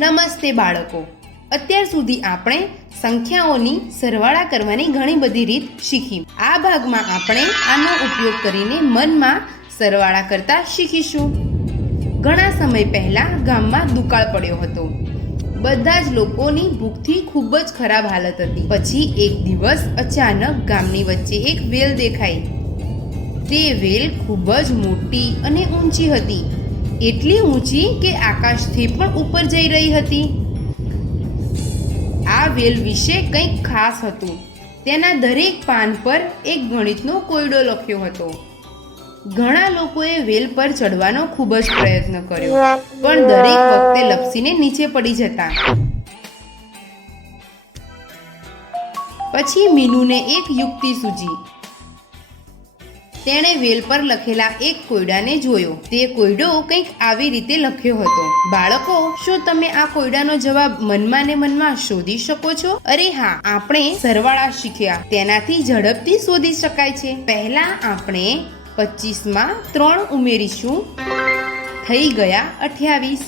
નમસ્તે બાળકો, અત્યાર સુધી આપણે સંખ્યાઓની સરવાળા કરવાની ઘણી બધી રીત શીખી. આ ભાગમાં આપણે આનો ઉપયોગ કરીને મનમાં સરવાળા કરતા શીખીશું. ઘણા સમય પહેલા ગામમાં દુકાળ પડ્યો હતો. બધા જ લોકોની ભૂખથી ખૂબ જ ખરાબ હાલત હતી. પછી એક દિવસ અચાનક ગામની વચ્ચે એક વેલ દેખાઈ. તે વેલ ખૂબ જ મોટી અને ઊંચી હતી, એટલી ઊંચી કે આકાશથી પણ ઉપર જઈ રહી હતી. આ વેલ વિશે કંઈક ખાસ હતું. તેના દરેક પાન પર એક ગણિતનો કોયડો લખ્યો હતો. ઘણા લોકોએ વેલ પર ચડવાનો ખૂબ જ પ્રયત્ન કર્યો, પણ દરેક વખતે લપસીને નીચે પડી જતા. પછી મીનુને એક યુક્તિ સૂજી. તેણે વેલ પર લખેલા એક કોયડાને જોયો. તે કોયડો કંઈક આવી રીતે લખ્યો હતો. બાળકો, શું તમે આ કોયડાનો જવાબ મનમાં ને મનમાં શોધી શકો છો? અરે હા, આપણે સરવાળા શીખ્યા, તેનાથી ઝડપથી શોધી શકાય છે. પહેલા આપણે 25માં 3 ઉમેરીશું, થઈ ગયા 28.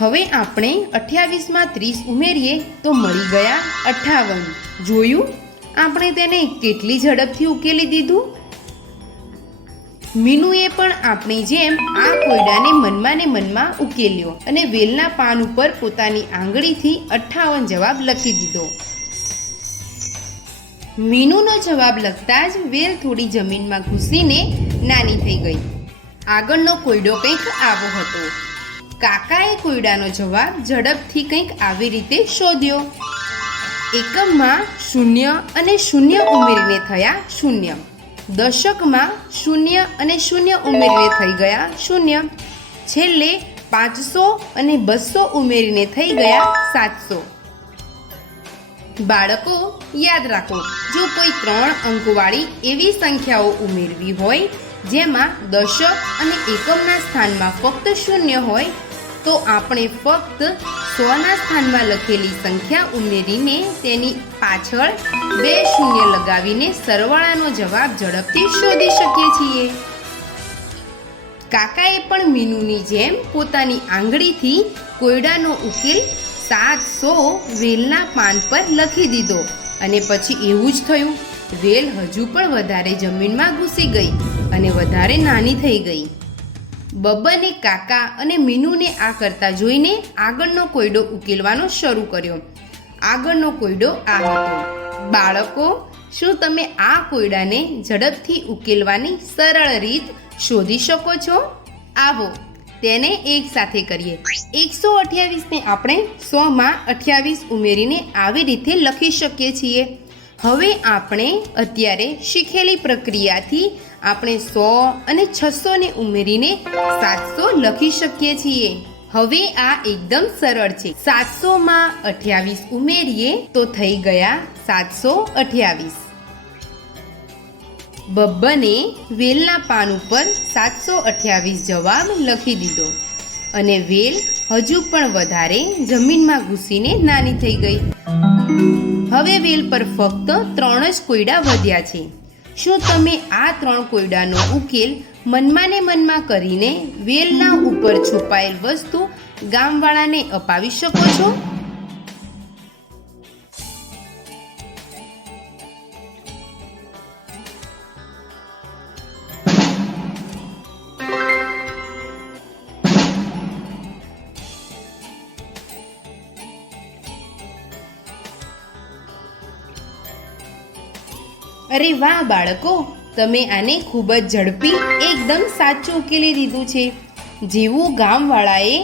હવે આપણે 28માં 30 ઉમેરીએ તો મળી ગયા 58. જોયું? આપણે તેને કેટલી ઝડપથી ઉકેલી દીધું. મીનુએ પણ આપણી જેમ આ કોયડાને મનમાં ને મનમાં ઉકેલ્યો અને વેલના પાન ઉપર પોતાની આંગળીથી 58 જવાબ લખી દીધો. મીનુનો જવાબ લખતા જ વેલ થોડી જમીનમાં ઘૂસીને નાની થઈ ગઈ. આગળનો કોયડો કંઈક આવો હતો. કાકાએ કોયડાનો જવાબ ઝડપથી કંઈક આવી રીતે શોધ્યો. એકમમાં 0 અને 0 ઉમેરીને થયા 0. દશકમાં 0 અને 0 ઉમેરીને થઈ ગયા 0. છેલ્લે 500 અને 200 ઉમેરીને થઈ ગયા 700. બાળકો, યાદ રાખો, જો કોઈ 3 અંકવાળી એવી સંખ્યાઓ ઉમેરવી હોય જેમાં દશક અને એકમના સ્થાનમાં ફક્ત 0 હોય તો આપણે ફક્ત 100ના સ્થાનમાં લખેલી સંખ્યા ઉમેરીને તેની પાછળ 2 શૂન્ય લગાવીને સરવાળાનો જવાબ ઝડપથી શોધી શકીએ છીએ. કાકાએ પણ મીનુની જેમ પોતાની આંગળીથી કોયડાનો ઉકેલ 700 વેલના પાન પર લખી દીધો અને પછી એવું જ થયું. વેલ હજુ પણ વધારે જમીનમાં ઘૂસી ગઈ અને વધારે નાની થઈ ગઈ. બબ્બને કાકા અને મીનુને આ કરતા જોઈને આગળનો કોયડો ઉકેલવાનો શરૂ કર્યો. આગળનો કોયડો આ હતો. બાળકો, શું તમે આ કોયડાને ઝડપથી ઉકેલવાની સરળ રીત શોધી શકો છો? આવો તેને એક સાથે કરીએ. 128ને આપણે 100માં 28 ઉમેરીને આવી રીતે લખી શકીએ છીએ. હવે આપણે અત્યારે શીખેલી પ્રક્રિયાથી આપણે 100 અને 600ને ઉમેરીને 700 લખી શકીએ છીએ. હવે આ એકદમ સરળ છે. 700માં 28 ઉમેરીએ તો થઈ ગયા 728. બબ્બને વેલના પાન ઉપર 728 જવાબ લખી દીધો અને વેલ હજુ પણ વધારે જમીનમાં ઘૂસીને નાની થઈ ગઈ. હવે વેલ પર ફક્ત 3 જ કોયડા વધ્યા છે. શું તમે આ 3 કોયડાનો ઉકેલ મનમાં ને મનમાં કરીને વેલના ઉપર છુપાયેલ વસ્તુ ગામવાળાને અપાવી શકો છો? અરે વાહ બાળકો, તમે આને ખૂબ જ ઝડપી એકદમ સાચું ઉકેલી દીધું છે. જેવું ગામવાળાએ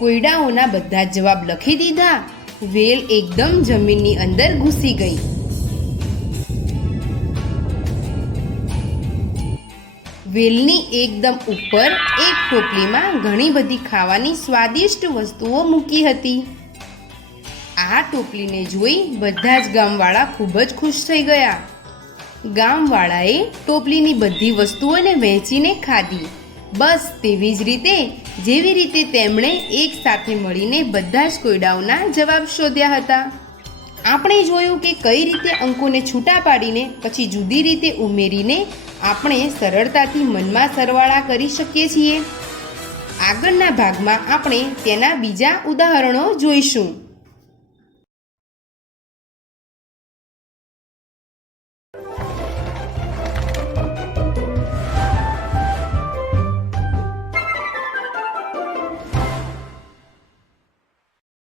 કોયડાઓના બધા જ જવાબ લખી દીધા, વેલ એકદમ જમીનની અંદર ઘૂસી ગઈ. વેલની એકદમ ઉપર એક ટોપલીમાં ઘણી બધી ખાવાની સ્વાદિષ્ટ વસ્તુઓ મૂકી હતી. આ ટોપલીને જોઈ બધા જ ગામવાળા ખૂબ જ ખુશ થઈ ગયા. ગામવાળાએ ટોપલીની બધી વસ્તુઓને વહેંચીને ખાધી. બસ તેવી જ રીતે જેવી રીતે તેમણે એક સાથે મળીને બધા જ કોયડાઓના જવાબ શોધ્યા હતા. આપણે જોયું કે કઈ રીતે અંકોને છૂટા પાડીને પછી જુદી રીતે ઉમેરીને આપણે સરળતાથી મનમાં સરવાળા કરી શકીએ છીએ. આગળના ભાગમાં આપણે તેના બીજા ઉદાહરણો જોઈશું.